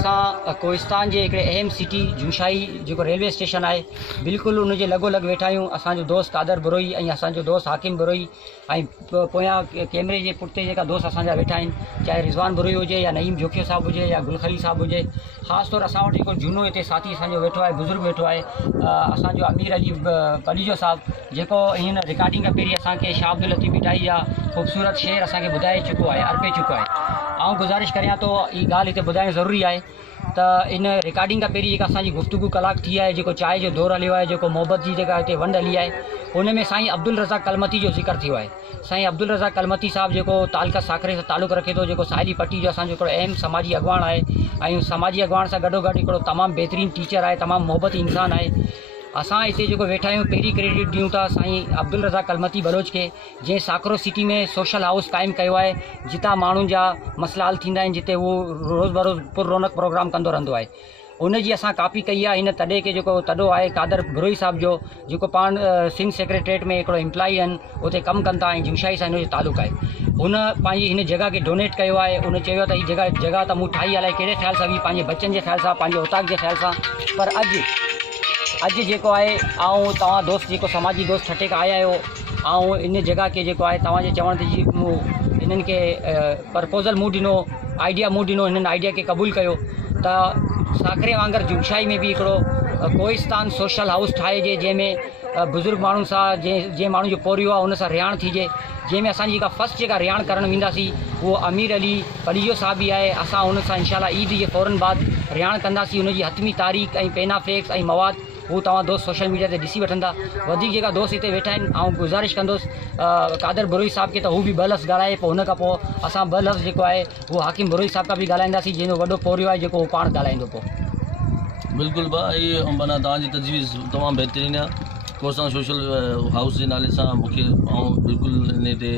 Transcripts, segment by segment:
असां कोहिस्तान जे हिकिड़े अहम सिटी जंगशाही जेको रेलवे स्टेशन आहे बिल्कुलु उनजे लॻोलॻि वेठा आहियूं। असांजो दोस्त बरोही ऐं असांजो दोस्त हाकिम बरोही ऐं पोयां कैमरे जे पुठिते जेका दोस्त असांजा वेठा आहिनि, चाहे रिज़वान बरोही हुजे या नईम जोखयो साहिबु हुजे या गुलखली साहिबु हुजे। ख़ासि तौरु असां वटि जेको झूनो हिते साथी असांजो वेठो आहे, बुज़ुर्ग वेठो आहे, असांजो अमीर अली पलीजो साहिबु, जेको हिन रिकॉर्डिंग खां पहिरीं असांखे शाह अब्दुल लतीफ़ बिटाई जा ख़ूबसूरत शेर असांखे ॿुधाए चुको आहे, अर्पे चुको आहे। आउं गुज़ारिश करियां थो हीअ ॻाल्हि हिते ॿुधाइणु ज़रूरी आहे त इन रिकॉर्डिंग खां पहिरीं जेका असांजी गुफ़्तगू कलाक थी आहे, जेको चांहि जो दौरु हलियो आहे, जेको मोहबत जी जेका हिते वंड हली आहे, उन में साईं अब्दुल रज़ाक कलमती जो ज़िक्र थियो आहे। साईं अब्दुल रज़ाक कलमती साहिबु जेको तालुक साखरे सां तालुक़ु रखे थो, जेको साहिली पट्टी जो असांजो हिकिड़ो अहम समाजी अॻवान आहे ऐं समाजी अॻवान सां गॾोगॾु हिकिड़ो तमामु बहितरीनु टीचर आहे, तमामु मोहबती इंसान आहे। असां हिते जेको वेठा आहियूं पहिरीं क्रेडिट ॾियूं था साईं अब्दुल रज़ाक कलमती बलोच खे, जंहिं साकरो सिटी में सोशल हाउस क़ाइमु कयो आहे, जितां माण्हुनि जा मसला हल थींदा आहिनि, जिते उहो रोज़ बरोज़ पुर रौनक प्रोग्राम कंदो रहंदो आहे। उनजी असां कापी कई आहे। हिन तॾे खे जेको तॾो आहे कादर बरोही साहिब जो, जेको पाण सिंध सेक्रेटरीट में हिकिड़ो एम्प्लॉई आहिनि, उते कमु कनि था ऐं जंगशाही सां हिनजो तालुक़ु आहे। हुन पंहिंजी हिन जॻह खे डोनेट कयो आहे। उन चयो त हीअ जॻह त मूं ठाही अलाए कहिड़े ख़्याल सां बि, पंहिंजे बचनि जे ख़्याल सां, पंहिंजे उताक जे ख़्याल सां, पर अॼु जेको आहे ऐं तव्हां दोस्त जेको समाजी दोस्त छटे खां आया आहियो, ऐं इन जॻह खे जेको आहे तव्हांजे चवण ते जी मूं हिननि खे प्रपोज़ल मूं ॾिनो, आइडिया मूं ॾिनो, हिननि आइडिया खे क़बूलु कयो त साखरे वांगुरु जंगशाही में बि हिकिड़ो कोहिस्तान सोशल हाउस ठाहिजे, जंहिंमें बुज़ुर्ग माण्हुनि सां जंहिं माण्हू जो पोरियो आहे उन सां रिहाण थीजे, जंहिंमें असांजी जेका फस्ट जेका रिहाण करणु वेंदासीं उहो अमीर अली पलीजो साहिबु ई आहे। असां हुन सां इंशाल्लाह ईद जे फ़ौरन बाद रिहाण कंदासीं। हुनजी हतमी तारीख़ ऐं पेना फ्लेक्स ऐं मवाद हू तव्हां दोस्त सोशल मीडिया ते ॾिसी वठंदा। वधीक जेका दोस्त हिते वेठा आहिनि, ऐं गुज़ारिश कंदुसि कादर बरोही साहिब खे त हू बि ॿ लफ़्ज़ ॻाल्हाए, पोइ हुन खां पोइ असां ॿ लफ़्ज़ जेको आहे उहो हाकिम बरोही साहिब खां बि ॻाल्हाईंदासीं, जंहिंजो वॾो पोरियो आहे, जेको उहो पाण ॻाल्हाईंदो पोइ। बिल्कुलु भाउ, इहे माना तव्हांजी तजवीज़ तमामु बहितरीनु आहे। कोहिस्तान सोशल हाउस जे नाले सां मूंखे बिल्कुलु इन ते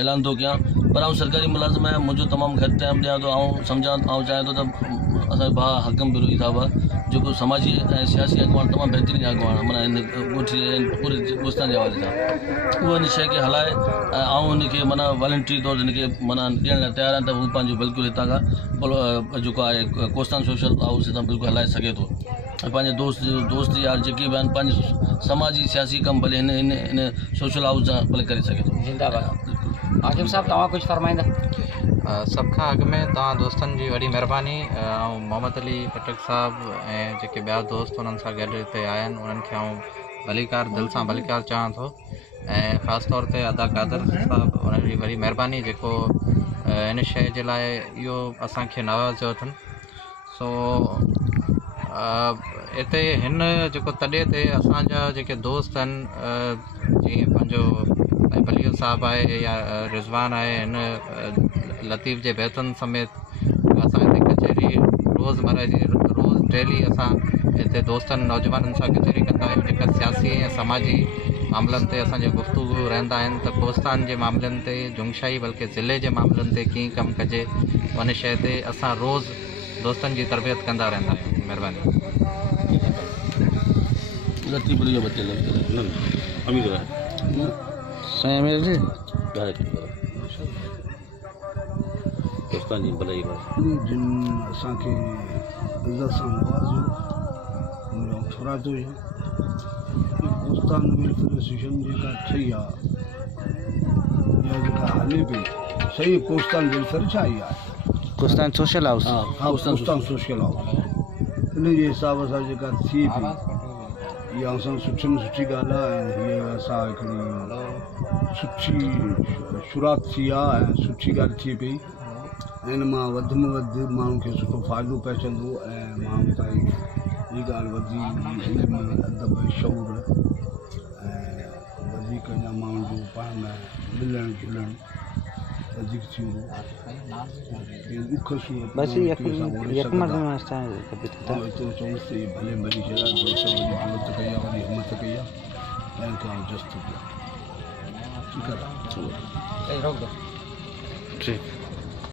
ऐलान थो कयां, पर आउं सरकारी मुलाज़िम आहियां, मुंहिंजो तमामु घटि टाइम ॾियां थो। ऐं सम्झां चाहियां थो त असांजो भाउ हाकम बरोही साहिबु आहे, जेको समाजी ऐं सियासी अॻवान तमामु बहितरीनु अॻवान आहे, माना हिन ॻोठी पूरे कोहिस्तान जे हवाले सां उहा हिन शइ खे हलाए ऐं हुनखे माना वॉलंटरी तौरु हिनखे माना ॾियण लाइ तयारु आहिनि, त हू पंहिंजो बिल्कुलु हितां खां जेको आहे कोहिस्तान सोशल हाउस हितां बिल्कुलु हलाए सघे थो। ऐं पंहिंजे दोस्त यार जेके बि आहिनि, पंहिंजे समाजी सियासी कमु भले हिन सोशल हाउस सां भले करे सघे थो। ज़िंदाबाद। हाकिम साहिबु तव्हां कुझु फरमाईंदा? सभ खां अॻु में तव्हां दोस्तनि जी वॾी महिरबानी। ऐं मोहम्मद अली पटक साहिबु ऐं जेके ॿिया दोस्त उन्हनि सां गॾु हिते आया आहिनि, उन्हनि खे आउं भलीकार दिलि सां भलीकार चाहियां थो। ऐं ख़ासि तौर ते अदा कादर साहिबु, उन्हनि जी वॾी महिरबानी जेको हिन शइ जे लाइ इहो असांखे नवाज़ियो अथनि। सो हिते हिन जेको तॾे ते असांजा जेके दोस्त आहिनि, जीअं पंहिंजो पलीजो साहिबु आहे या रिज़वान आहे, हिन लतीफ़ जे बैतन समेत असां हिते कचहरी रोज़मर्रा जी रोज़ डेली असां हिते दोस्तनि नौजवाननि सां कचहरी कंदा आहियूं, जेका सियासी ऐं समाजी मामलनि ते असांजे गुफ़्तगू रहंदा आहिनि। त कोहिस्तान जे मामलनि ते, जंगशाही बल्कि ज़िले जे मामलनि ते कीअं कमु कजे, उन शइ ते असां रोज़ दोस्तनि जी तरबियत कंदा रहंदा आहियूं। महिरबानी। जिन असांखे इज़त सां नवाज़ियो, हुनजो थोरातो हुयो। कोहिस्तान वेलफेयर एसोसिएशन जेका ठही आहे या जेका हले पई, सही कोहिस्तान वेलफेयर छा ई आहे? Kohistan social house. हा, कोहिस्तान सोशल हाउस। हिन जे हिसाब सां जेका थिए पई, इहा असां सुठी में सुठी ॻाल्हि आहे। ऐं हीअ असां हिकिड़ी सुठी शुरूआति थी आहे ऐं सुठी ॻाल्हि थी पई। ऐं हिन मां वधि में वधि माण्हुनि खे सुठो फ़ाइदो पहुचंदो ऐं माण्हुनि ताईं हीअ ॻाल्हि वधी, इल्म अदब शऊर ऐं वधीक अञा माण्हुनि जो पाण में मिलणु जुलणु वधीक थींदो। दुख सूरत बसि हिते चवंदुसि भले भली शइ आहे, दोस्त वॾी हिमत कई आहे, वॾी हिमत कई आहे, ऐं खां जस्ट कया। ठीकु आहे, रोक दो। ठीकु।